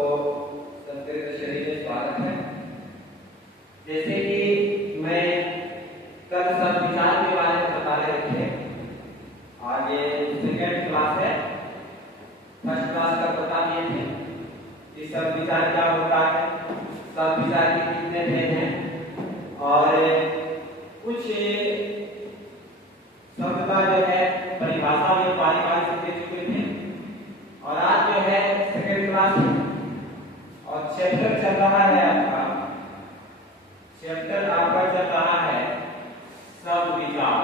सबको संस्कृत श्रेणी में स्वागत है। जैसे कि मैं कल सब विचार के बारे में बता रहे थे, आज ये सेकेंड क्लास है। फर्स्ट क्लास का बता दिए थे कि सब विचार क्या होता है, सब विचार के कितने भेद हैं और कुछ शब्द का जो है परिभाषा में बारी से दे चुके थे। और आज जो है सेकेंड क्लास और चैप्टर चल रहा है आपका, चैप्टर आपका चल रहा है सब विचार।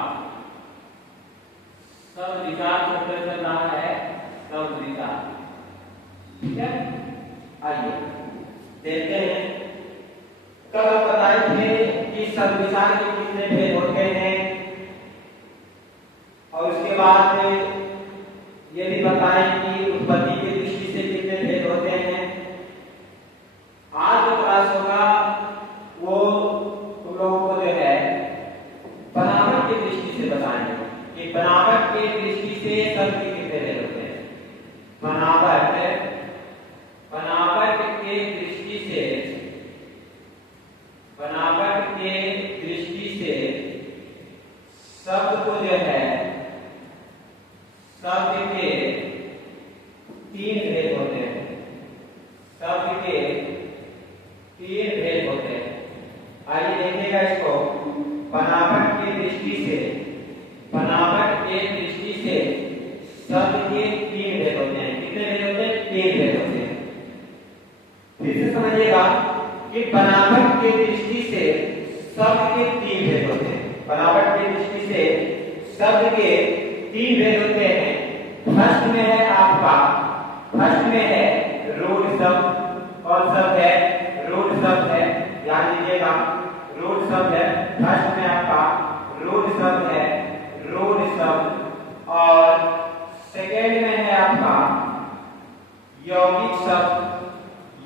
सब विचार चैप्टर चल रहा है, सब विचार। ठीक है, आइए देखते हैं। कल हम बताए थे कि सब विचार के कितने भेद होते हैं और उसके बाद ये भी बताएं कि उत्पत्ति की दृष्टि से कितने भेद होते हैं। आज जो क्लास होगा वो तुम लोगों को जो है बनावट की दृष्टि से बताएंगे कि बनावट की दृष्टि से शब्द के कितने भेद होते हैं। बनावट के दृष्टि से, बनावट के दृष्टि से शब्द को जो है शब्द के तीन भेद होते हैं। शब्द के तीन भेद होते हैं। आइए देखिएगा इसको। बनावट की दृष्टि से, बनावट के दृष्टि से शब्द के तीन भेद होते हैं। कितने भेद होते हैं? तीन भेद होते हैं। फिर से समझिएगा कि बनावट की दृष्टि से शब्द के तीन भेद होते हैं। बनावट की दृष्टि से शब्द के तीन भेद होते हैं। फर्स्ट में है आपका, फर्स्ट में है रूढ़ शब्द। कौन शब्द है? रूढ़ शब्द है, याद लीजिएगा रूढ़ शब्द है। फर्स्ट में आपका रूढ़ शब्द है, रूढ़ शब्द। और सेकेंड में है आपका यौगिक शब्द,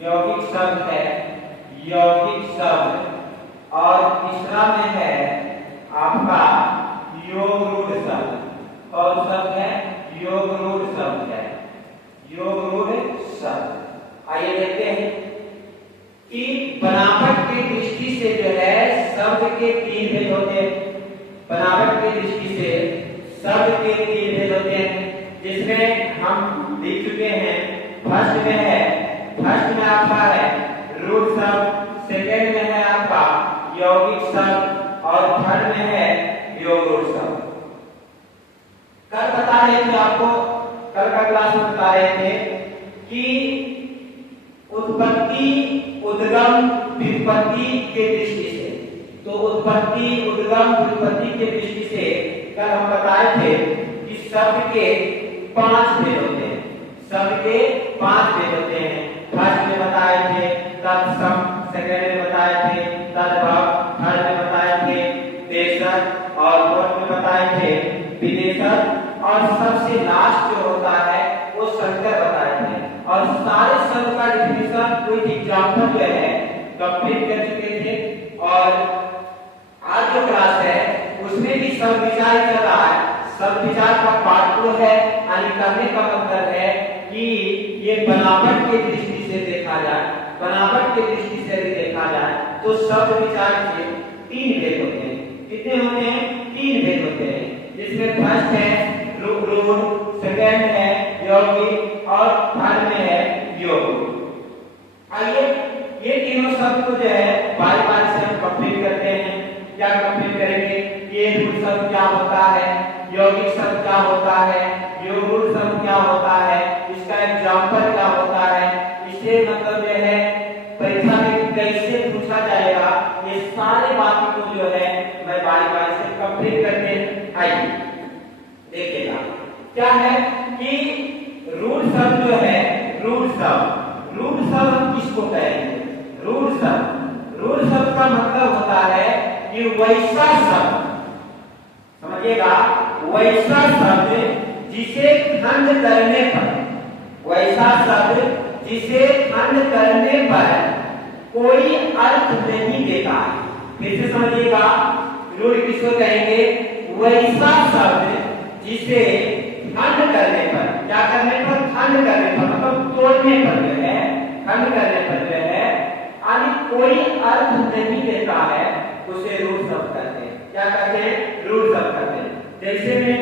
यौगिक शब्द है, यौगिक शब्द। और तीसरा में है आपका योग रूढ़ शब्द। कौन शब्द है? योग रूढ़ शब्द है, योग रूढ़ शब्द। आइए देखते हैं कि बनावट की दृष्टि से जो है शब्द के तीन भेद होते हैं। बनावट की दृष्टि से शब्द के तीन भेद होते हैं, जिसमें हम लिख चुके हैं। फर्स्ट में है, फर्स्ट में आपका है रूढ़ शब्द, सेकेंड में है आपका यौगिक शब्द और थर्ड में है योग रूढ़ शब्द। कल बता रहे थे आपको, कल का क्लास में बता रहे थे कि उत्पत्ति, उद्गम, व्युत्पत्ति के दृष्टि से। तो उत्पत्ति, उद्गम, व्युत्पत्ति के दृष्टि से कल हम बताए थे कि शब्द के 5 भेद होते हैं। शब्द के 5 भेद होते हैं। फर्स्ट में बताए थे तत्सम, सेकेंड में बताए थे तद्भव, थर्ड में बताए थे देशज और फोर्थ में बताए थे विदेशज और सबसे लास्ट जो होता है वो संकर बताए थे। और सारे शब्द का डिफिनेशन कोई एग्जांपल जो है कंप्लीट कर चुके थे। और आज जो क्लास है उसमें भी सब विचार चल रहा है। सब विचार का पार्ट 2 है, यानी करने का मतलब है कि ये बनावट की दृष्टि से देखा जाए, बनावट की दृष्टि से देखा जाए तो शब्द विचार के 3 भेद होते हैं। कितने होते हैं? 3 भेद होते हैं, जिसमें फर्स्ट है रूढ़, सेकेंड है यौगिक और थर्ड में है योग। आइए ये तीनों शब्द को जो है बारी बारी से हम कंप्लीट करते हैं। क्या कंप्लीट करेंगे? ये रूढ़ शब्द क्या होता है, यौगिक शब्द क्या होता है, योग रूढ़ शब्द क्या होता है, इसका एग्जांपल क्या होता है, इसे मतलब जो है परीक्षा में कैसे पूछा जाएगा, ये सारे बातों को जो है मैं बारी बारी से कंप्लीट करते हैं। आइए देखिएगा क्या है कि रूढ़ शब्द जो है, रूढ़ शब्द, रूढ़ शब्द किसको कहेंगे? रूढ़ शब्द, रूढ़ शब्द का मतलब होता है कि वैसा शब्द, समझिएगा, वैसा शब्द जिसे खंड करने पर, वैसा शब्द जिसे खंड करने पर कोई अर्थ नहीं देता है। फिर से समझिएगा, रूढ़ किसको कहेंगे? वैसा शब्द जिसे खंड करने पर, क्या करने पर? खंड करने पर, मतलब तोड़ने पर जो है खंड करने पर जो है यानी कोई अर्थ नहीं देता है उसे रूट शब्द कहते हैं। क्या कहते हैं? रूट शब्द कहते हैं। जैसे में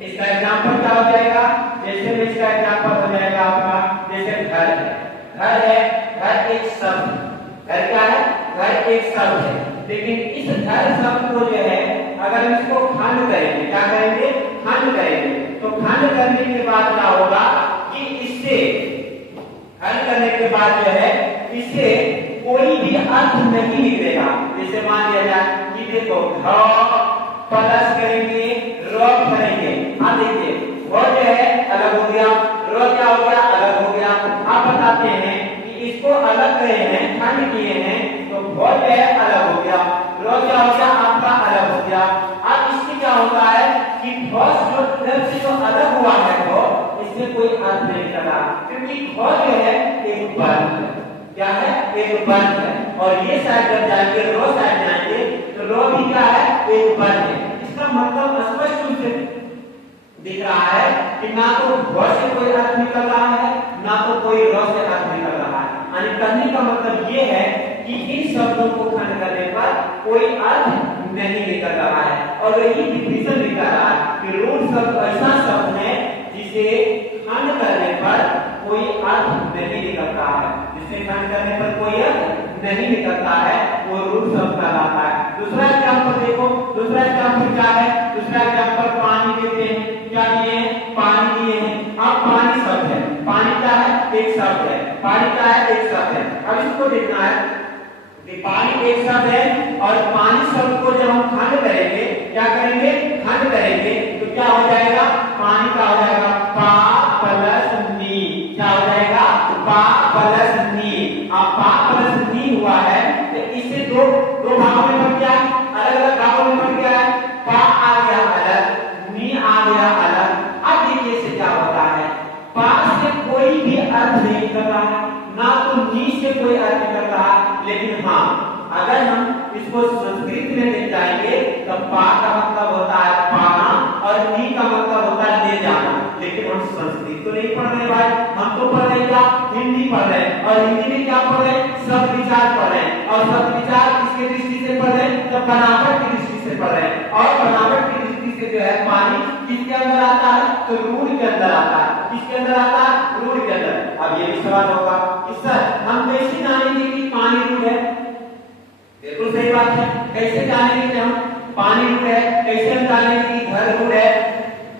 इसका एग्जांपल क्या हो जाएगा? जैसे में इसका एग्जांपल हो जाएगा आपका जैसे घर है। घर है, घर एक शब्द। घर क्या है? घर एक शब्द है। लेकिन इस घर शब्द को जो है अगर हम इसको खंड करेंगे, क्या करेंगे? खंड करेंगे। तो खंड करने के बाद क्या होगा कि इससे खंड करने के बाद जो है इससे कोई भी अर्थ नहीं निकलेगा। जैसे मान लिया जाए कि देखो घ प्लस करेंगे र करेंगे, हाँ देखिए वो जो है अलग हो गया, र क्या हो गया? अलग हो गया। आप बताते हैं कि इसको अलग करे हैं, खंड किए हैं, तो वो जो है अलग हो गया, र क्या हो गया? आपका अलग हो गया। अब इससे क्या होता है कि फर्स्ट जो अलग हुआ है वो इसमें कोई अर्थ नहीं निकला, क्योंकि ख जो है एक बंध है। क्या है? एक बंध है। और ये साइड जब जाएंगे, रो साइड जाएंगे, तो रो भी क्या है? एक बंध है। इसका मतलब स्पष्ट रूप से दिख रहा है कि ना तो भ से कोई अर्थ निकल रहा है, ना तो कोई र से अर्थ निकल रहा है। यानी कहने का मतलब ये है कि इन शब्दों को खंड करने पर कोई अर्थ नहीं निकल रहा है। और यही डिफिनेशन निकल रहा है कि रूट शब्द ऐसा शब्द है जिसे खंड करने पर कोई अर्थ नहीं निकलता है। जिसे खंड करने पर कोई अर्थ नहीं निकलता है वो रूट शब्द कहलाता है। दूसरा एग्जांपल देखो, दूसरा एग्जांपल क्या है? दूसरा एग्जांपल पानी देते हैं। क्या दिए हैं? पानी दिए हैं। अब पानी शब्द है, पानी क्या है? एक शब्द है। पानी क्या है? एक शब्द है। अब इसको देखना है कि पानी एक शब्द है और पानी शब्द को जब हम खंड करेंगे, क्या करेंगे? खंड करेंगे, तो क्या हो जाएगा? पानी का हो जाएगा पा प्लस नी। क्या हो जाएगा? पा प्लस नी। अब पा प्लस नी हुआ है तो इससे दो भागों में बट गया, अलग अलग भागों में बट गया है। पा आ गया अलग, नी आ गया अलग। अब देखिए इससे क्या होता है, पा से कोई भी अर्थ नहीं निकल रहा है, ना तो नी से कोई अर्थ निकल रहा है। लेकिन हाँ, अगर हम इसको संस्कृत में ले जाएंगे तो पा का मतलब होता है पाना और नी का मतलब होता है ले जाना। लेकिन हम संस्कृत तो नहीं पढ़ रहे भाई, हम तो पढ़ रहे क्या? हिंदी पढ़ रहे हैं। और हिंदी में क्या पढ़ रहे हैं? शब्द विचार पढ़ रहे हैं। और शब्द विचार किसके दृष्टि से पढ़ रहे हैं? तो बनावट की दृष्टि से पढ़ रहे हैं। और बनावट की दृष्टि से जो है पानी किसके अंदर आता है? तो रूढ़ के अंदर आता है। किसके अंदर आता है? रूढ़ के अंदर। अब ये भी सवाल होगा कि सर हम कैसे जानेंगे कि पानी रूढ़ है? बिल्कुल सही बात है। कैसे जानेंगे कि हम पानी रूढ़ है? कैसे हम जानेंगे कि घर रूढ़ है?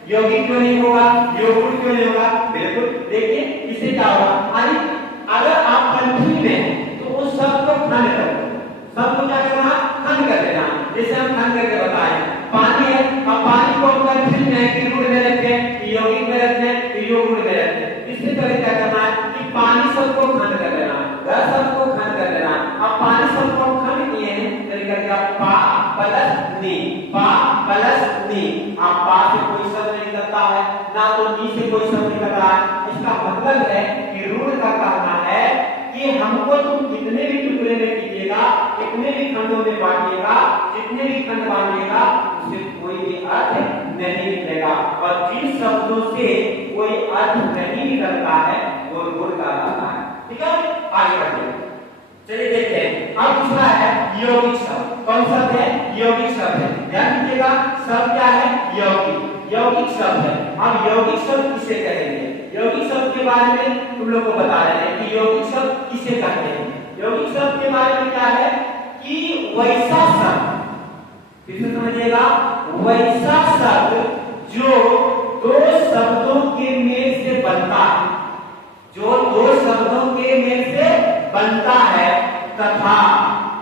यौगिक क्यों नहीं होगा? योगुण क्यों नहीं होगा? बिल्कुल देखिए इससे क्या होगा, अगर आप कंफ्यूज में तो उस शब्द को खंड कर दो। शब्द को क्या करना? खंड कर देना। जैसे हम खंड करके बताएं, पानी है, अब पानी को हम कंफ्यूज में कि रूढ़ में रखते हैं, कि यौगिक में रखते हैं, कि योगुण में रखते हैं। इससे पहले क्या करना है कि पानी शब्द को खंड कर देना, घर शब्द को खंड कर देना। अब पानी शब्द को खंड किए हैं तो निकल पा प्लस नी, पा प्लस नी। अब पा से कोई शब्द नहीं निकलता है, ना तो नी से कोई शब्द निकल रहा है। इसका मतलब है कि रूढ़ का कहना है कि हमको तुम कितने भी टुकड़े में कीजिएगा, कितने भी खंडों में बांटिएगा, जितने भी खंड बांटिएगा, उससे कोई भी अर्थ नहीं निकलेगा। और जिन शब्दों से कोई अर्थ नहीं निकलता है वो रूढ़ का कहना है। ठीक है, आगे बढ़ते चलिए देखते हैं। अब दूसरा है यौगिक शब्द। कौन शब्द है? यौगिक शब्द है। ध्यान दीजिएगा, शब्द क्या है? यौगिक। यौगिक शब्द है। अब यौगिक शब्द किसे कहेंगे? यौगिक शब्द के बारे में तुम लोग को बता रहे हैं कि यौगिक शब्द किसे कहते हैं। यौगिक शब्द के बारे में क्या है कि वैसा शब्द, फिर से समझिएगा, वैसा शब्द जो दो शब्दों के मेल से बनता है, जो दो शब्दों के मेल से बनता है तथा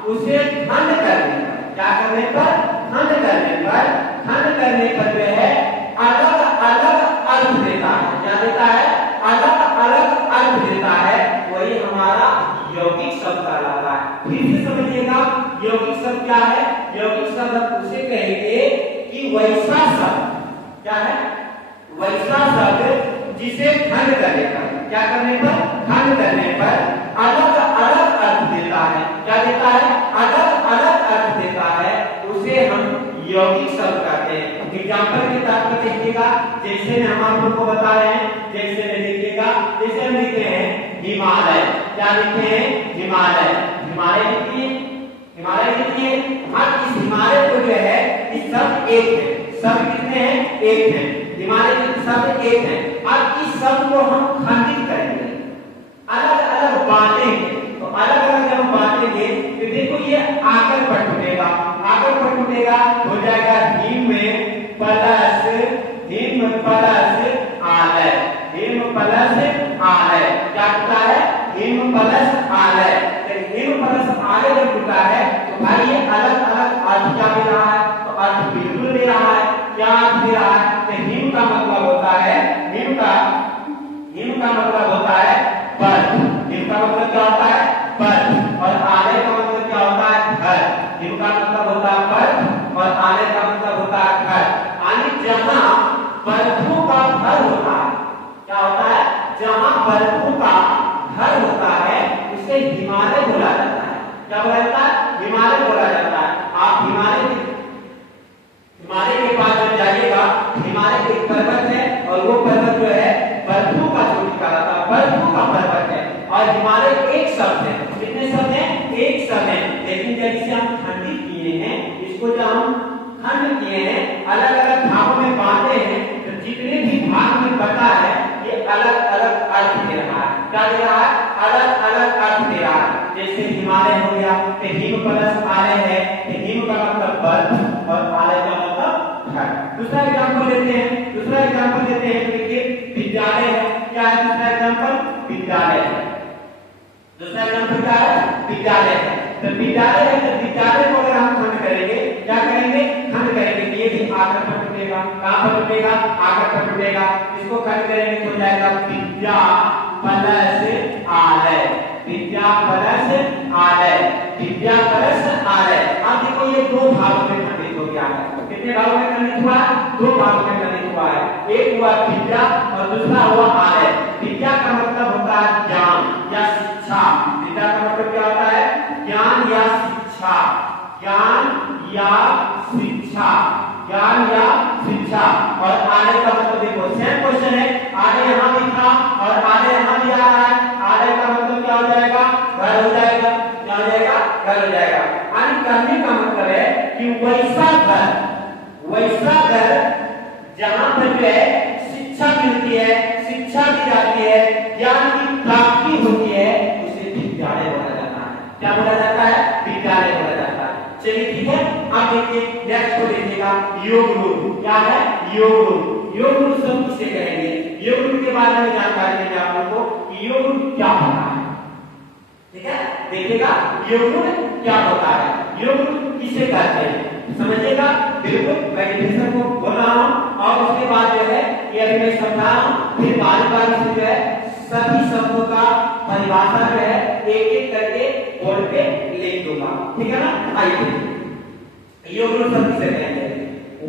उसे खंड करने पर, क्या करने पर? खंड करने पर, खंड करने पर जो है अलग अलग अर्थ देता है। क्या देता है? अलग अलग अर्थ देता है। वही हमारा यौगिक शब्द कहलाता है। फिर से समझिएगा, यौगिक शब्द क्या है? यौगिक शब्द उसे कहेंगे कि वैसा शब्द, क्या है? वैसा शब्द जिसे खंड करने पर, क्या करने पर? खंड करने पर अलग अलग अर्थ देता है। क्या देता है? अलग अलग अर्थ देता है। उसे हम यौगिक शब्द कहते हैं। एग्जांपल के तौर पर देखिएगा, जैसे हम आप लोग को बता रहे हैं, जैसे देखिएगा, जैसे हम लिखते हैं हिमालय। क्या लिखे हैं? हिमालय। हिमालय लिखिए, हिमालय लिखिए। अब इस हिमालय को जो है इस शब्द एक है, शब्द कितने हैं? एक है। हिमालय के शब्द एक है। अब इस शब्द को हम खंडित करेंगे, अलग अलग बांटेंगे। तो अलग अलग जब बांटेंगे तो देखो ये आकर पर टूटेगा, आकर पर टूटेगा, हो जाएगा हिम प्लस आलय, हिम प्लस आलय। क्या टूटा है? हिम प्लस आलय। तो हिम प्लस आलय जब टूटा है तो भाई ये अलग अलग अर्थ क्या दे रहा है? तो अर्थ बिल्कुल दे रहा है। क्या अर्थ दे रहा है? तो हिम का मतलब होता है, हिम का मतलब होता है बर्फ। हिम का मतलब क्या होता है? बर्फ। और आलय का मतलब क्या होता है? घर। हिम का मतलब होता है बर्फ और आलय का मतलब होता है घर। यानी जहां बर्फों का घर होता है, क्या होता है? जहां बर्फों का घर होता है उसे हिमालय बोला जाता है। क्या बोला जाता है? हिमालय बोला जाता है। आप हिमालय के पास जब जाइएगा, हिमालय एक पर्वत है और वो पर्वत जो है बर्फों का चोटी का रहता है, बर्फों का पर्वत है। और हिमालय एक शब्द है। कितने शब्द हैं? एक शब्द है। लेकिन जब इसे हम खंडित किए हैं, इसको जब हम खंड किए हैं, अलग अलग भागों में बांटे हैं, तो जितने भी भाग में बटा है ये अलग अलग अर्थ दे रहा है। क्या दे रहा है? अलग अलग अर्थ दे रहा है। जैसे हिमालय हो गया तो हिम प्लस आलय है, तो हिम का मतलब बर्फ और आलय का मतलब घर। दूसरा एग्जांपल लेते हैं, दूसरा एग्जांपल लेते हैं। देखिए विद्यालय है। क्या है दूसरा एग्जांपल? विद्यालय है। दूसरा एग्जांपल क्या है? विद्यालय है। तो विद्यालय है, तो विद्यालय को अगर हम खंड करेंगे, क्या करेंगे? खंड करेंगे। ये भी आकर पर टूटेगा। कहां पर टूटेगा? आकर पर टूटेगा। इसको खंड करेंगे तो हो जाएगा विद्या प्लस आलय, विद्या प्लस आलय, विद्या प्लस आलय। अब देखो ये दो भागों में खंडित हो गया है। कितने भागों में खंडित हुआ है? दो भागों में खंडित हुआ है। एक हुआ विद्या और दूसरा हुआ आलय। विद्या का मतलब होता है ज्ञान या शिक्षा। विद्या का मतलब क्या होता है? ज्ञान या शिक्षा, ज्ञान या शिक्षा, ज्ञान या शिक्षा। और आलय का मतलब देखो सेम क्वेश्चन है, आलय यहां भी था और आलय यहां भी आ रहा है। आलय का मतलब क्या हो जाएगा? घर हो जाएगा। क्या हो जाएगा? घर हो जाएगा। यानी कहने का मतलब है कि वैसा घर जहां पर जो है शिक्षा मिलती है, शिक्षा दी जाती है, ज्ञान की प्राप्ति होती है, उसे विद्यालय बोला जाता है। क्या बोला जाता है? विद्यालय बोला जाता है। चलिए ठीक है। अब देखिए नेक्स्ट को देखिएगा, योग रूप। क्या है? योग रूप। योग रूप सब किसे कहेंगे? योग रूप के बारे में जानकारी देंगे आप लोगों को कि योग रूप क्या होता है। ठीक है, देखिएगा योग रूप क्या होता है, योग रूप किसे कहते हैं, समझिएगा। बिल्कुल मैं डिफिनेशन को बोल रहा हूं और उसके बाद जो है ये अभी मैं समझा रहा हूं, फिर बारी से जो है सभी शब्दों का परिभाषा जो है एक एक करके बोर्ड पे लिख दूंगा। ठीक है ना? आइए योग रूप शब्द किसे कहेंगे?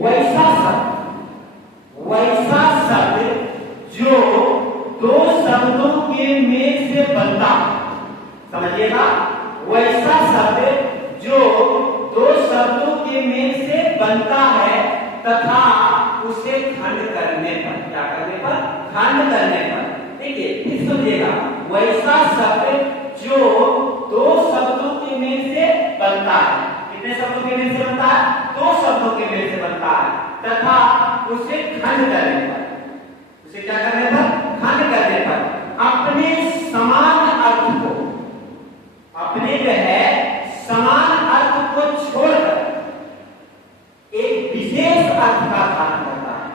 वैसा शब्द जो दो शब्दों के मेल से बनता है। समझिएगा, वैसा शब्द जो दो शब्दों के मेल से बनता है तथा उसे खंड करने पर, क्या करने पर? खंड करने पर। ठीक है, फिर सुनिएगा, वैसा शब्द जो दो शब्दों के मेल से बनता है। कितने शब्दों के मेल से बनता है? दो शब्दों के मेल से बनता है तथा उसे खंड करने पर, उसे क्या करने पर? खंड करने पर अपने समान अर्थ को, अपने जो है समान अर्थ को छोड़कर एक विशेष अर्थ का धारण करता है।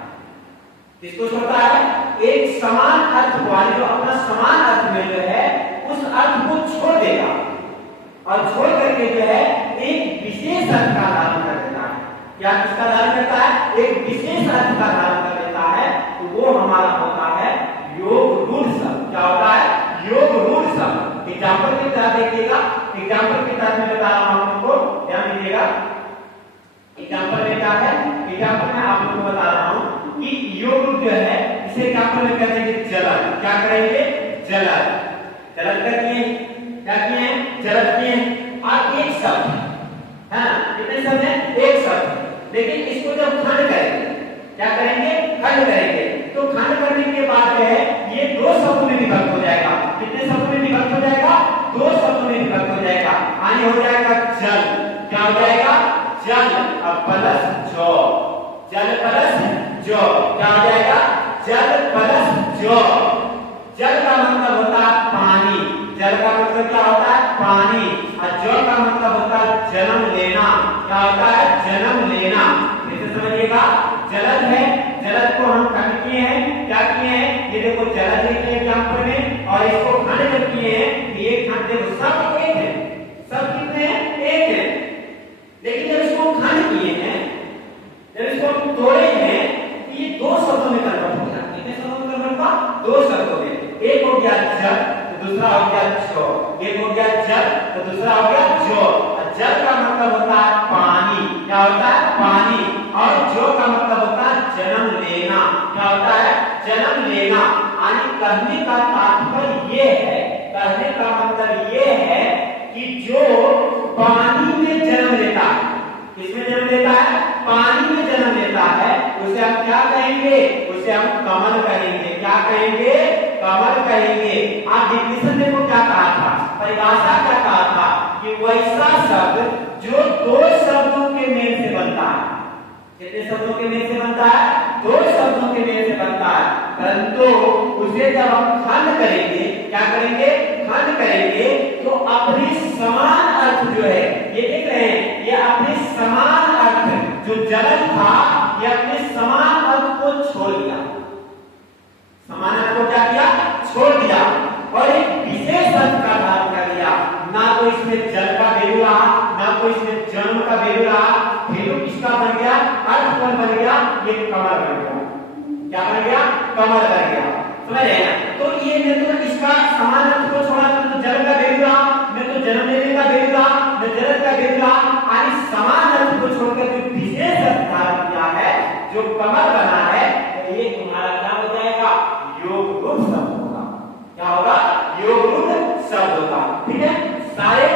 किसको छोड़ता है? एक समान अर्थ वाले जो अपना समान अर्थ में जो है उस अर्थ को छोड़ देगा और छोड़ करके जो है एक विशेष अर्थ का धारण कर देता है। क्या किसका धारण करता है? एक विशेष अर्थ का धारण कर देता है। तो वो हमारा होता है योग रूढ़ शब्द। क्या होता है? योग रूढ़ शब्द। एग्जाम्पल के तरह देखिएगा, एग्जाम्पल के तरह मैं बता रहा हूं आपको, ध्यान दीजिएगा। एग्जाम्पल में क्या है? एग्जाम्पल में आप लोगों को बता रहा हूं कि योग रूप जो है इसे एग्जाम्पल में करेंगे जलन। क्या करेंगे? जलन। जलन कर दिए, क्या किए? जलन किए। और एक शब्द है, कितने शब्द है? एक शब्द। लेकिन इसको जब खंड करेंगे, क्या करेंगे? खंड करेंगे। तो खंड करने के बाद जो है ये दो शब्दों में विभक्त हो जाएगा। कितने शब्दों में विभक्त हो जाएगा? जल का मतलब होता है पानी, जल का मतलब क्या होता है पानी, और जल का मतलब होता है जन्म लेना। क्या होता है जन्म लेना। जैसे समझिएगा जलद है, जलद को हम खंड किए हैं, क्या किए हैं ये देखो जलद लिखे हैं एग्जाम्पल में, और इसको खंड जब किए हैं ये खंड देखो सब एक है, सब कितने हैं एक है, लेकिन जब इसको खंड किए हैं, जब इसको हम तोड़े हैं ये दो शब्दों में कन्वर्ट हो जाता है। कितने शब्दों में कन्वर्ट हुआ दो शब्दों में, एक हो गया जल तो दूसरा हो गया जो, एक हो गया जल तो दूसरा हो गया जो। जल का मतलब होता है पानी, क्या होता है पानी, और जो का मतलब होता है जन्म लेना। क्या होता है जन्म लेना। यानी कहने का तात्पर्य ये है, कहने का मतलब ये है कि जो पानी में जन्म लेता है, किसमें जन्म लेता है पानी में जन्म लेता है, उसे हम क्या कहेंगे, उसे हम कमल कहेंगे। क्या कहेंगे कमल कहेंगे। आप डिफिनेशन देखो क्या कहा था, परिभाषा क्या कहा था कि वैसा शब्द जो दो शब्दों के मेल से बनता है। कितने शब्दों के मेल से बनता है दो शब्दों के मेल से बनता है, परंतु उसे जब हम खंड करेंगे, क्या करेंगे खंड करेंगे तो अपनी समान अर्थ जो है ये देख रहे हैं, ये अपनी समान अर्थ जो जलन था ये अपने समान अर्थ को छोड़ दिया, समान अर्थ को क्या किया छोड़ दिया, और एक विशेष अर्थ का धारण कर लिया। ना तो इसमें जल का वैल्यू रहा, ना तो इसमें जन्म का वैल्यू रहा, वैल्यू किसका बन गया अर्थ कौन बन गया ये कमल बन गया। क्या बन गया कमल बन गया। समझ रहे हैं। तो ये मैं तो इसका समान अर्थ को छोड़ा तो जल का वैल्यू रहा, मैं तो जन्म लेने का वैल्यू रहा, मैं जल का वैल्यू रहा, यानी समान अर्थ को छोड़कर जो विशेष अर्थ धारण किया है जो कमल बना है, तो ये तुम्हारा क्या हो जाएगा योग रूप शब्द होगा। क्या होगा योग रूप शब्द होगा। ठीक है, सारे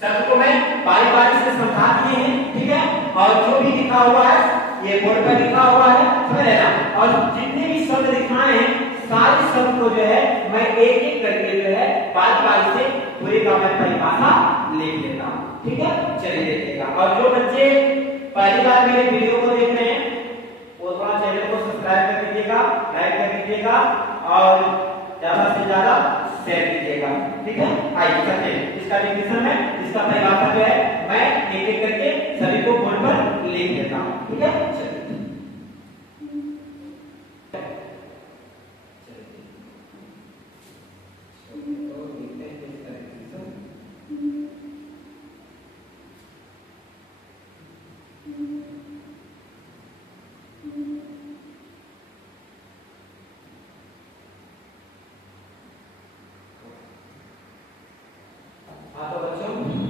शब्द को मैं बारी बारी से समझा दिए हैं। ठीक है, और जो भी लिखा हुआ है ये बोर्ड पर लिखा हुआ है, समझ रहे ना। और जितने भी शब्द लिखाए हैं सारे शब्द को जो है मैं एक एक करके जो है बारी बारी से पूरी का मैं परिभाषा लिख लेता हूँ। ठीक है, चलिए देखिएगा। और जो बच्चे पहली बार मेरे वीडियो को देख रहे हैं वो थोड़ा चैनल को सब्सक्राइब कर दीजिएगा, लाइक कर दीजिएगा और ज्यादा से ज्यादा शेयर कीजिएगा। ठीक है, आइए चलते हैं। इसका डिफिनेशन है, इसका परिभाषा जो है मैं एक एक करके सभी को बोर्ड पर लिख देता हूँ। ठीक है, चलिए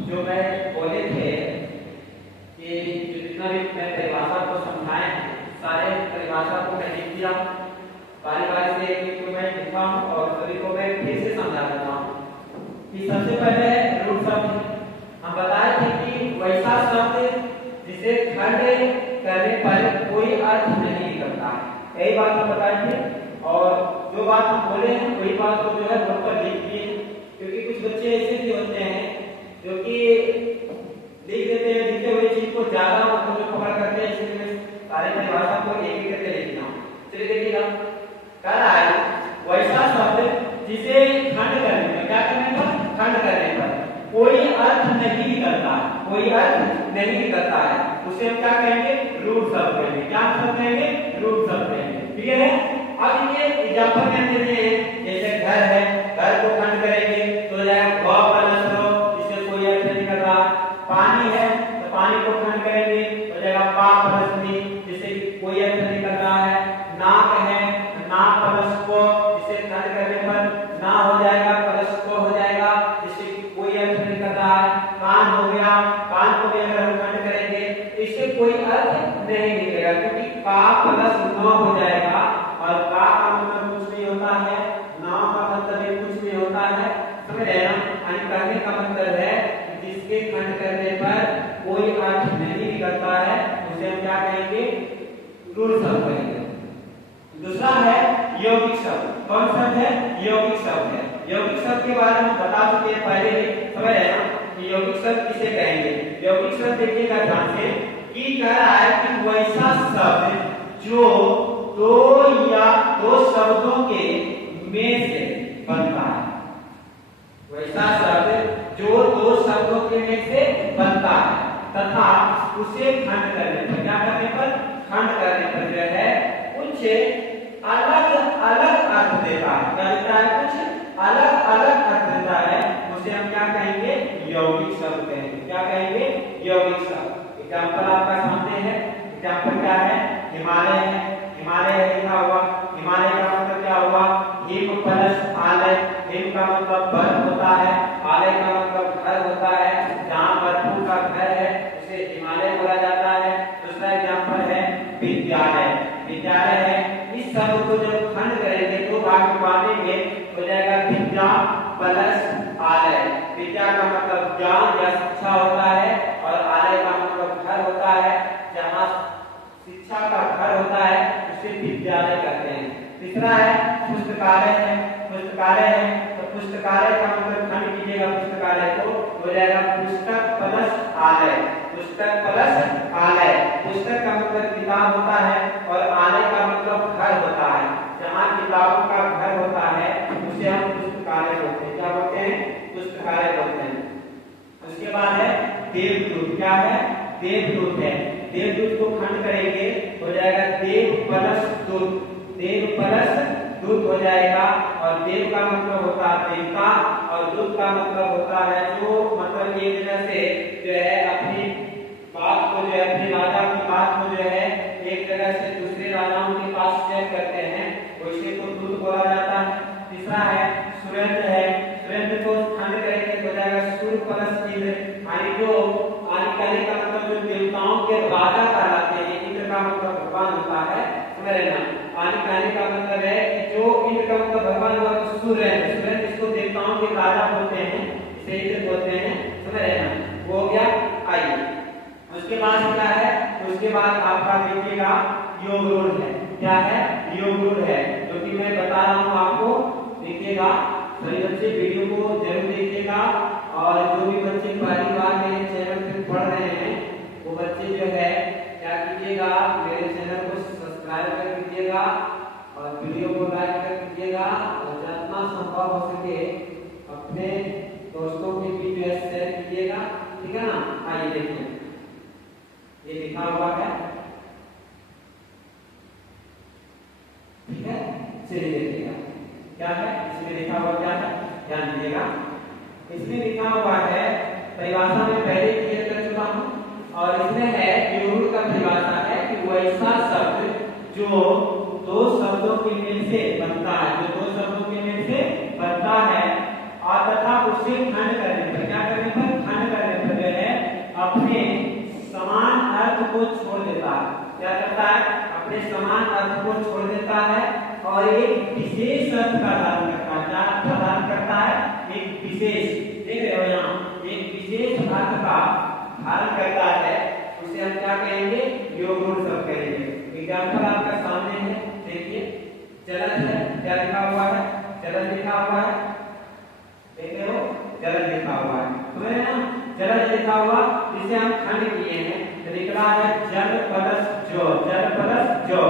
जो मैं बोले थे कि जितना भी मैं परिभाषा को समझाए हैं सारे परिभाषा को मैं लिख दिया, बारी बारी से एक मैं लिखा हूँ और सभी को मैं फिर से समझा देता हूँ कि सबसे पहले रूट शब्द हम बताए थे कि वैसा शब्द जिसे खंड करने पर कोई अर्थ नहीं निकलता है, यही बात हम बताए थे। और जो बात हम बोले हैं वही बात को जो है बोर्ड पर लिख दिए, क्योंकि कुछ बच्चे ऐसे भी होते हैं जो कि लिख देते हैं लिखे हुए चीज को ज्यादा मतलब पकड़ करते हैं, इसलिए मैं सारे परिभाषा को एक एक करके लिखता हूँ। चलिए देखिएगा, कह रहा है वैसा शब्द जिसे खंड करने में, क्या करने पर खंड करने पर कोई अर्थ नहीं निकलता है, कोई अर्थ नहीं निकलता है, उसे हम क्या कहेंगे रूट शब्द कहेंगे। क्या शब्द कहेंगे रूट शब्द कहेंगे। ठीक है, अब ये एग्जांपल में दे दिए हैं, जैसे घर है, घर को खंड करेंगे तो जाएगा ग प्लस रो, इससे कोई अर्थ नहीं निकल रहा। पानी है तो पानी को खंड करेंगे तो जाएगा पा प्लस नी, जिससे कोई अर्थ नहीं निकल रहा है। नाक है, नाक प्लस को, जिसे खंड करने पर ना हो जाएगा प्लस को हो जाएगा, जिससे कोई अर्थ नहीं निकल रहा है। कान हो गया, कान को भी अगर हम खंड करेंगे तो इससे कोई अर्थ नहीं निकलेगा, क्योंकि का प्लस न हो जाएगा, और का मतलब कुछ नहीं होता है, ना का मतलब भी कुछ नहीं होता है। समझ रहे हैं ना। कहने का मतलब है जिसके खंड करने पर कोई अर्थ नहीं निकलता है उसे हम क्या कहेंगे रूट शब्द कहेंगे। दूसरा है यौगिक शब्द। कौन शब्द है यौगिक शब्द है। यौगिक शब्द के बारे में बता चुके हैं पहले ही, समझ रहे हैं ना कि यौगिक शब्द किसे कहेंगे। यौगिक शब्द देखिएगा ध्यान से कि कह रहा है कि वैसा शब्द जो दो या दो शब्दों के में से बनता है। वैसा शब्द जो दो शब्दों के में से बनता है तथा उसे खंड करने पर, क्या करने पर, खंड करने पर जो है कुछ अलग अलग अर्थ देता है। क्या देता है? कुछ अलग अलग अर्थ देता है। उसे हम क्या कहेंगे? यौगिक शब्द कहेंगे। क्या कहेंगे? यौगिक शब्द। एग्जाम्पल आपका सामने है। एग्जाम्पल क्या है? हिमालय है। हिमालय लिखा हुआ। हिमालय का मतलब क्या हुआ? हिम प्लस आलय। हिम का मतलब बर्फ होता है, आलय का मतलब घर होता है। जहाँ बर्फों का घर है उसे हिमालय बोला जाता है। दूसरा एग्जाम्पल है विद्यालय। विद्यालय है। इस शब्द को जब खंड करेंगे दो भाग में बांटेंगे हो जाएगा विद्या प्लस आलय। विद्या का मतलब ज्ञान या शिक्षा होता है और आलय का मतलब घर होता है। जहाँ शिक्षा का घर होता है उसे विद्यालय कहते हैं। तीसरा है पुस्तकालय है। पुस्तकालय है तो पुस्तकालय का मतलब खंड कीजिएगा पुस्तकालय को हो जाएगा पुस्तक प्लस आलय। पुस्तक प्लस आलय। पुस्तक का मतलब किताब होता है और आलय का मतलब घर होता है। जहाँ किताबों का घर होता है उसे हम पुस्तकालय बोलते हैं। क्या बोलते हैं? पुस्तकालय बोलते हैं। उसके बाद है देवदूत। क्या है? देवदूत है। देवदूत को खंड करेंगे हो जाएगा देव प्लस दूत। देव प्लस दूत हो जाएगा और देव का मतलब होता है देवता और दूत का मतलब होता है जो मतलब एक तरह से जो है अपनी बात को जो है अपने राजा की बात को जो है एक तरह से दूसरे राजाओं के पास शेयर करते हैं, उसे को दूत बोला जाता है। तीसरा है सुरेंद्र है। सुरेंद्र को खंड करेंगे हो जाएगा सूर्य प्लस इंद्र। यानी जो आदिकाली का मतलब जो देवताओं के राजा कहलाते हैं। इंद्र का मतलब भगवान होता है। समझ रहे ना? आदिकाली का मतलब है कि जो इंद्र का मतलब भगवान हुआ तो सुरेंद्र। सुरेंद्र इसको देवताओं के राजा बोलते हैं, इसे इंद्र बोलते हैं। समझ रहे ना? वो हो गया। आइए उसके बाद क्या है? उसके बाद आपका देखिएगा योग रूढ़ है। क्या है? योग रूढ़ है जो कि मैं बता रहा हूँ आपको। देखिएगा सभी बच्चे वीडियो को जरूर देखिएगा और जो भी बच्चे पहली बार मेरे चैनल पे पढ़ रहे हैं वो बच्चे जो है क्या कीजिएगा मेरे चैनल को सब्सक्राइब कर दीजिएगा और वीडियो को लाइक कर दीजिएगा और जितना संभव हो सके अपने दोस्तों के बीच में शेयर कीजिएगा। ठीक है ना? आइए देखिए ये लिखा हुआ है। ठीक है? चलिए देखिएगा क्या है इसमें लिखा हुआ। क्या है? ध्यान दीजिएगा। इसमें लिखा हुआ है परिभाषा में पहले क्लियर कर चुका हूं और इसमें है योग का परिभाषा है कि वैसा शब्द जो दो शब्दों के मेल से बनता है, जो दो शब्दों के मेल से बनता है और तथा उसे खंड करने पर, क्या करने पर? खंड करने पर जो है अपने समान अर्थ को छोड़ देता है। क्या करता है? अपने समान अर्थ को छोड़ देता है और एक विशेष अर्थ का धारण करता है। क्या अर्थ धारण करता है? एक विशेष, देख रहे हो यहाँ, एक विशेष अर्थ का धारण करता है। उसे हम क्या कहेंगे? योग रूढ़ शब्द कहेंगे। एग्जाम्पल आपका सामने है। देखिए जलद है। क्या लिखा हुआ है? जलद लिखा हुआ है। देख रहे हो? जलद लिखा हुआ है। समझ रहे ना? जलद लिखा हुआ जिसे हम खंड किए हैं तो लिख रहा है जल प्लस जो। जल प्लस जो।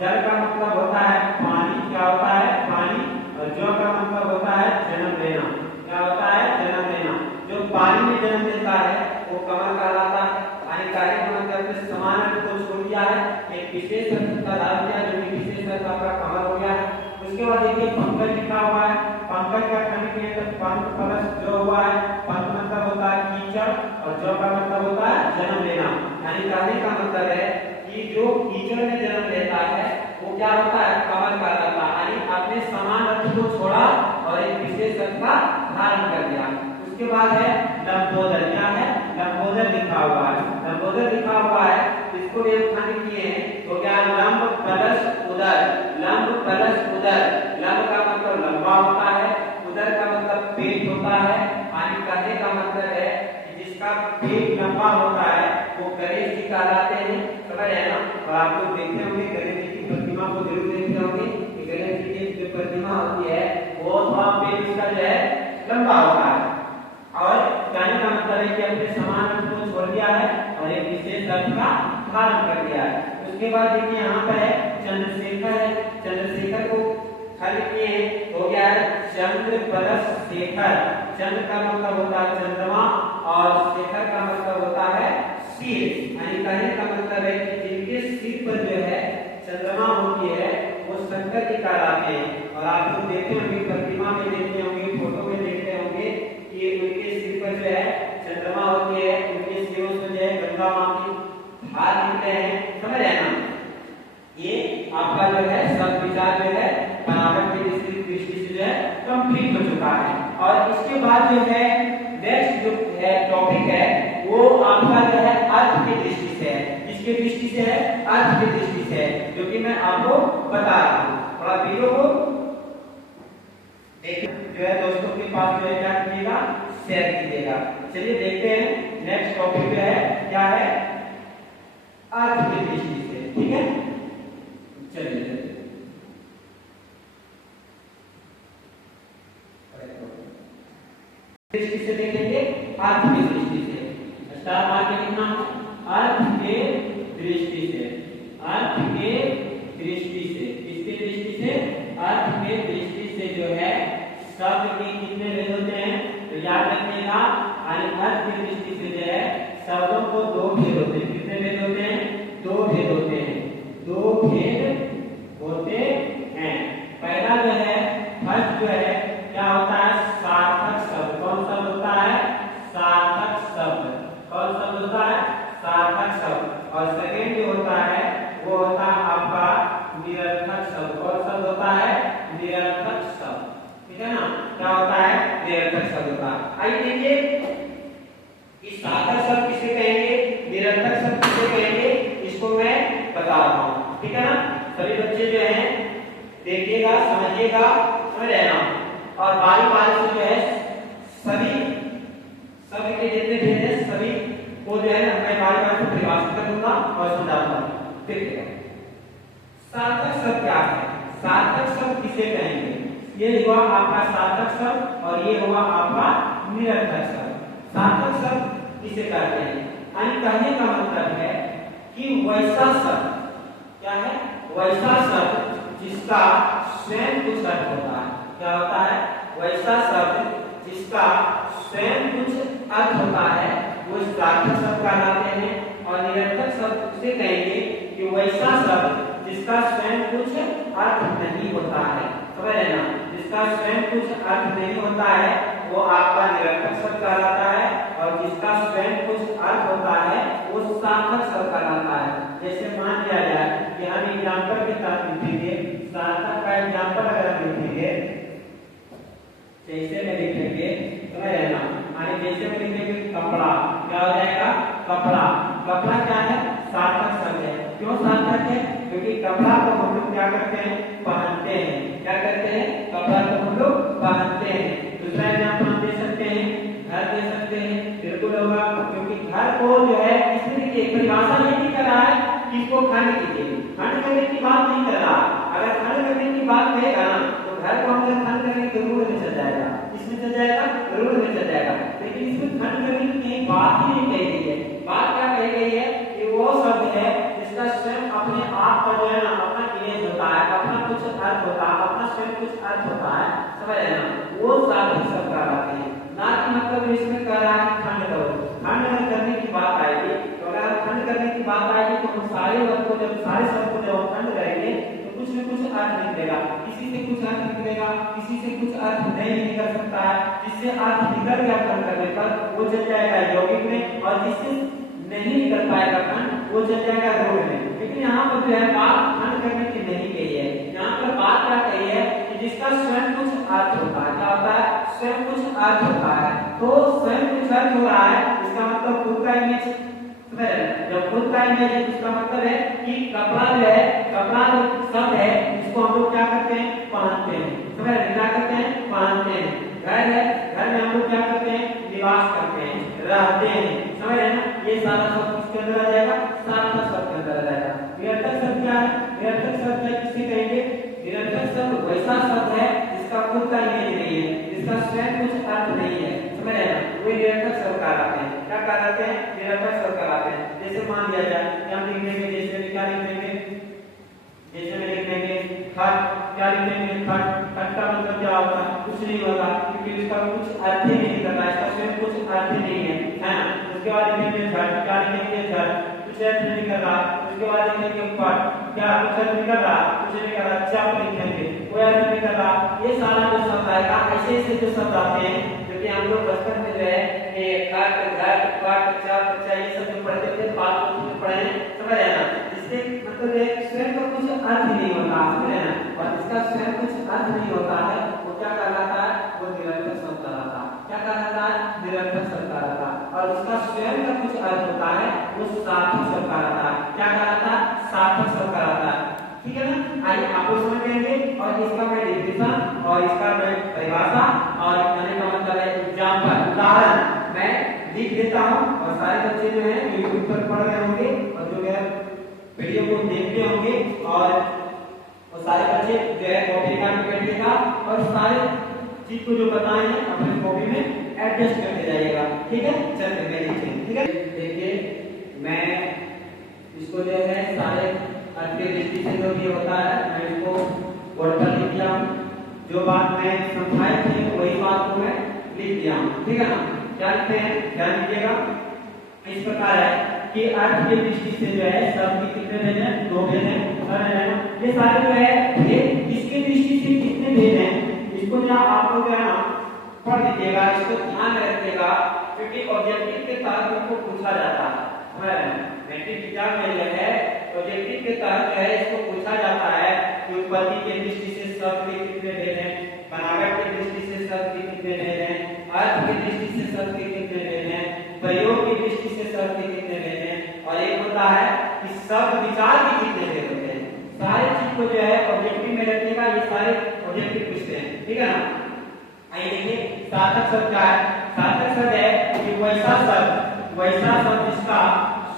जल का मतलब होता है पानी। क्या होता है? पानी। और जो का मतलब होता है जन्म लेना। क्या होता है? जन्म लेना। जो पानी में जन्म लेता है वो कमल कहलाता है। यानी कार्य का मतलब अपने समान अर्थ को छोड़ दिया है, एक विशेष अर्थ का धारण किया जो कि विशेष अर्थ आपका कमल हो गया है। उसके बाद देखिए पंकज लिखा हुआ है। पंकज का खंड किया तो पंक प्लस जो हुआ है। पंक मतलब होता है कीचड़ और जो का मतलब होता है जन्म लेना। यानी कहने का मतलब है कि जो कीचड़ में जन्म लेता है वो क्या होता है? कमल कहलाता है। यानी अपने समान अर्थ को छोड़ा और एक विशेष अर्थ का धारण कर दिया। उसके बाद है लंबोदर। क्या है? लंबोदर लिखा हुआ है। लंबोदर लिखा हुआ है इसको भी हम खंड किए हैं तो क्या? लंब प्लस उदर। लंब प्लस उदर। लंब का मतलब लंबा होता है, उदर का मतलब पेट होता है। यानी कहने का मतलब है कि जिसका पेट लंबा होता है वो गणेश जी कहलाते हैं। समझ रहे ना? और आप लोग देखे होंगे गणेश जी की प्रतिमा को जरूर देखे होंगे कि गणेश जी की जो प्रतिमा होती है वो थोड़ा पेट इसका जो है लंबा होता है। और कहने का मतलब है कि अपने समान अर्थ को छोड़ दिया है और एक विशेष अर्थ का धारण कर दिया है। उसके बाद देखिए यहाँ पर है चंद्रशेखर है। चंद्रशेखर को खंड किए हो चंद्र प्लस शेखर। चंद्र का मतलब होता है चंद्रमा और शेखर का मतलब होता है सिर। यानी कहने का मतलब है कि जिनके सिर पर जो है चंद्रमा होती है वो शंकर जी कहलाते हैं। और आप लोग देखे होंगे, प्रतिमा में देखते होंगे, फोटो में देखते होंगे कि उनके सिर पर जो है चंद्रमा होती है, उनके सिरों से जो है गंगा मां की धार निकलते हैं। समझ रहे हैं ना? ये आपका जो है सब विचार जो है बराबर की दृष्टि से जो है कंप्लीट हो चुका है। और इसके बाद जो है नेक्स्ट जो है टॉपिक है वो आपका जो है अर्थ की दृष्टि से है। किसकी दृष्टि से है? अर्थ की दृष्टि से है, जो कि मैं आपको बता रहा हूँ। थोड़ा वीडियो को देखिए, जो है दोस्तों के पास जो है क्या कीजिएगा, शेयर कीजिएगा। चलिए देखते हैं नेक्स्ट टॉपिक जो है क्या है, अर्थ की दृष्टि से। ठीक है, चलिए दृष्टि से देखेंगे, अर्थ की दृष्टि से। स्टार मार के लिखना, अर्थ के दृष्टि से। अर्थ के दृष्टि से, किसके दृष्टि से? अर्थ के दृष्टि से जो है शब्द के कितने भेद होते हैं तो याद रखिएगा। अर्थ की दृष्टि से जो है शब्दों को दो भेद होते हैं। कितने भेद होते हैं? दो भेद होते हैं। दो भेद होते हैं। पहला जो है, फर्स्ट जो है क्या होता है, सार्थक शब्द। कौन शब्द होता है? सार्थक शब्द। कौन शब्द होता है? सार्थक शब्द। और सेकंड जो होता है वो होता है आपका निरर्थक शब्द। कौन शब्द होता है? निरर्थक शब्द। ठीक है ना? क्या होता है? निरर्थक शब्द होता है। आइए देखिए कि सार्थक शब्द किसे कहेंगे, निरर्थक शब्द किसे कहेंगे, इसको मैं बता रहा हूँ। ठीक है ना? सभी बच्चे जो हैं देखिएगा, समझिएगा, समझ रहे ना? और बारी बारी से जो है सभी के जितने भेद हैं सभी को जो है ना मैं बारी बारी से परिभाषित कर दूंगा और समझाऊंगा। देखिएगा सार्थक शब्द क्या है, सार्थक शब्द किसे कहेंगे। ये हुआ आपका सार्थक शब्द और ये हुआ आपका निरर्थक शब्द। सार्थक शब्द किसे कहते हैं? यानी कहने का मतलब है कि वैसा शब्द, क्या है? वैसा शब्द जिसका स्वयं कुछ अर्थ होता है। क्या होता है? वैसा शब्द जिसका स्वयं कुछ अर्थ होता है वो सार्थक शब्द कहलाते हैं। और निरर्थक शब्द किसे कहेंगे कि वैसा शब्द जिसका स्वयं कुछ अर्थ नहीं होता है। समझ रहे ना? जिसका स्वयं कुछ अर्थ नहीं होता है वो आपका निरर्थक शब्द कहलाता है। और जिसका स्वयं कुछ अर्थ होता है वो सार्थक शब्द कहलाता है। जैसे मान लिया जाए कि हम एग्जाम्पल के साथ लिखेंगे, सार्थक का एग्जाम्पल अगर हम लिखेंगे, जैसे में लिखेंगे, समझ रहे ना? माने जैसे में लिखेंगे कपड़ा, क्या हो जाएगा? कपड़ा। कपड़ा क्या है? सार्थक शब्द है। क्यों सार्थक है? क्योंकि कपड़ा को हम लोग क्या करते हैं? पहनते हैं। क्या करते हैं? कपड़ा को हम लोग पहनते हैं। दूसरा एग्जाम्पल हम दे सकते हैं, घर दे सकते हैं, बिल्कुल होगा। क्योंकि घर को जो है इसमें देखिए परिभाषा ये नहीं कर रहा है कि इसको खंड कीजिए, खंड करने की बात नहीं कर रहा। अगर खंड करने की बात कहेगा ना तो घर को हम खंड करने के रूल में चल जाएगा, इसमें चल जाएगा, रूल में चल जाएगा। लेकिन इसमें खंड करने की कहीं बात ही नहीं कही गई है। बात क्या कही गई है कि वो शब्द है जिसका स्वयं अपने आप का जो है ना अपना इमेज होता है, अपना कुछ अर्थ होता है, अपना स्वयं कुछ अर्थ होता है। समझ रहे ना? वो सार्थक शब्द कहलाते हैं। ना कि मतलब इसमें कह रहा है खंड करो। खंड करने की बात आएगी तो अगर खंड करने की बात आएगी तो हम सारे वर्ग को जब सारे शब्द को जब खंड करेंगे तो कुछ न कुछ अर्थ निकलेगा। किसी से कुछ अर्थ निकलेगा, किसी से कुछ अर्थ नहीं निकल सकता है। जिससे अर्थ निकल गया खंड करने पर वो चल जाएगा यौगिक में, और जिससे नहीं निकल पाएगा खंड वो चल जाएगा रूढ़ में। लेकिन यहाँ पर जो है बात खंड करने की नहीं कही है। यहाँ पर बात क्या कही है कि जिसका स्वयं कुछ अर्थ होता है। क्या होता है? स्वयं कुछ अर्थ होता है। तो स्वयं कुछ अर्थ हो रहा है, इसका मतलब खुद का इमेज। जब खुद का इमेज है इसका मतलब है कि कपड़ा जो है, कपड़ा जो शब्द है इसको हम लोग क्या करते हैं? पहनते हैं। समझ रहे? क्या करते हैं? पहनते हैं। घर है, घर में हम लोग क्या करते हैं? निवास करते हैं, रहते हैं। समझ रहे ना? ये सारा शब्द किसके अंदर आ जाएगा? सार्थक शब्द के अंदर आ जाएगा। निरर्थक शब्द क्या है? निरर्थक शब्द है किसे कहेंगे? निरर्थक शब्द वैसा शब्द है जिसका खुद का इमेज नहीं है, जिसका स्वयं कुछ अर्थ नहीं है। समझ रहे ना? वो निरर्थक शब्द कहलाते हैं। क्या कहलाते हैं? निरर्थक शब्द कहलाते हैं। जैसे मान लिया जाए कि हम लिखेंगे, जैसे में क्या लिखेंगे? जैसे में लिखेंगे खट। क्या लिखेंगे? खट। खट का मतलब क्या होता है? कुछ नहीं होगा, क्योंकि उसका कुछ अर्थ ही नहीं करता, इसका स्वयं कुछ अर्थ नहीं है ना। उसके बाद लिखेंगे झट, क्या लिखेंगे झट, कुछ अर्थ नहीं कर रहा। उसके बाद लिखेंगे पट, क्या कुछ अर्थ नहीं कर रहा, कुछ नहीं कर रहा। चप लिखेंगे, कोई अर्थ नहीं कर रहा। ये सारा जो शब्द आएगा, ऐसे ऐसे जो शब्द आते हैं जो कि हम लोग बचपन में जो है कट, घट, पट, चप, च, ये सब जो पढ़ते थे, बात में पढ़े हैं, समझ रहे ना। इससे मतलब है स्वयं का कुछ अर्थ नहीं होता, समझ रहे ना। और इसका स्वयं कुछ अर्थ नहीं होता है, वो क्या कहलाता है, वो निरर्थक शब्द कहलाता है। क्या कहलाता है, निरर्थक शब्द कहलाता है। और इसका स्वयं का कुछ अर्थ होता है, वो सार्थक शब्द कहलाता है। क्या कहलाता है, सार्थक शब्द कहलाता है। ठीक है ना। आइए आपको समझ लेंगे, और इसका मैं डिफिनेशन और इसका मैं परिभाषा और कहने का मतलब है एग्जांपल, उदाहरण मैं लिख देता हूं। और सारे बच्चे जो है यूट्यूब पर पढ़ रहे होंगे और जो है वीडियो को देखते होंगे, और वो सारे बच्चे जो है कॉपी निकाल के बैठिएगा और सारे चीज को जो बताए हैं अपने कॉपी में एडजस्ट करते जाइएगा। ठीक है, चलिए मैं लिखते हैं। ठीक है, देखिए मैं इसको जो है सारे अर्थ के दृष्टि से जो भी होता है मैं इसको बोर्ड पर लिख दिया हूं। जो बात मैं समझाए थे वही बात को मैं लिख दिया हूं। ठीक है ना। क्या लिखते हैं, ध्यान दीजिएगा। इस प्रकार है कि अर्थ के दृष्टि से जो है शब्द के कितने भेद हैं, दो भेद हैं। ये सारे जो है भेद किसके दृष्टि से कितने भेद हैं, इसको जो आप लोग जो है ना पढ़ लीजिएगा, इसको ध्यान में रखिएगा, क्योंकि ऑब्जेक्टिव के तहत को पूछा जाता है। मैट्रिक एग्जाम में जो है ऑब्जेक्टिव के तहत जो है इसको पूछा जाता है कि उत्पत्ति के दृष्टि से शब्द के कितने भेद हैं, बनावट के दृष्टि से शब्द के कितने भेद हैं, अर्थ की दृष्टि से शब्द के कितने भेद हैं, प्रयोग की दृष्टि से शब्द के कितने भेद हैं, और एक होता है कि शब्द विचार के कितने भेद होते हैं। सारे चीज को जो है ऑब्जेक्टिव में रखिएगा, ये सारे ऑब्जेक्टिव पूछते हैं। ठीक है ना। आइए देखिए सार्थक शब्द क्या है। सार्थक शब्द है कि वैसा शब्द जिसका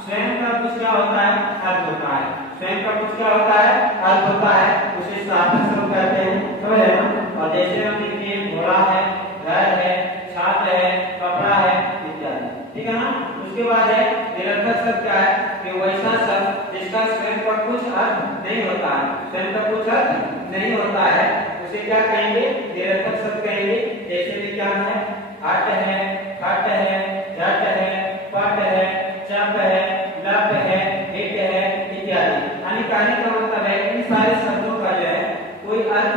स्वयं का कुछ क्या होता है, अर्थ होता है। स्वयं का कुछ क्या होता है, अर्थ होता है, उसे सार्थक शब्द कहते हैं। समझ रहे ना। और जैसे हम देखिए घोड़ा है, घर है, छात्र है, कपड़ा है इत्यादि। ठीक है ना। उसके बाद है निरर्थक शब्द क्या है कि वैसा शब्द जिसका स्वयं का कुछ अर्थ नहीं होता है, स्वयं का कुछ अर्थ नहीं होता है, उसे क्या कहेंगे, निरर्थक शब्द कहेंगे। जैसे विज्ञान है, हट है, खट है, झट है, पट है, चप है, लप है, हिट है इत्यादि। यानी कहने का मतलब है इन सारे शब्दों का जो है कोई अर्थ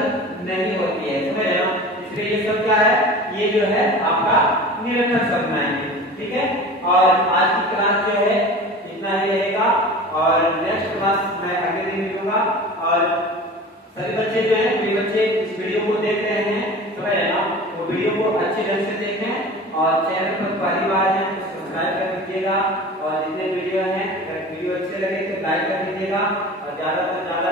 नहीं होती है। समझ रहे हो। इसलिए ये सब क्या है, ये जो है आपका निरर्थक शब्द आएंगे। ठीक है। और आज की क्लास जो है इतना ही रहेगा, और नेक्स्ट क्लास मैं अगले दिन मिलूंगा। और सभी बच्चे जो हैं, सभी बच्चे इस वीडियो को देख रहे हैं, समझ रहे ना, वो वीडियो को अच्छे ढंग से देखें, और चैनल पर पहली बार है तो सब्सक्राइब कर दीजिएगा। और जितने वीडियो हैं, अगर वीडियो अच्छे लगे तो लाइक कर दीजिएगा, और ज्यादा से ज्यादा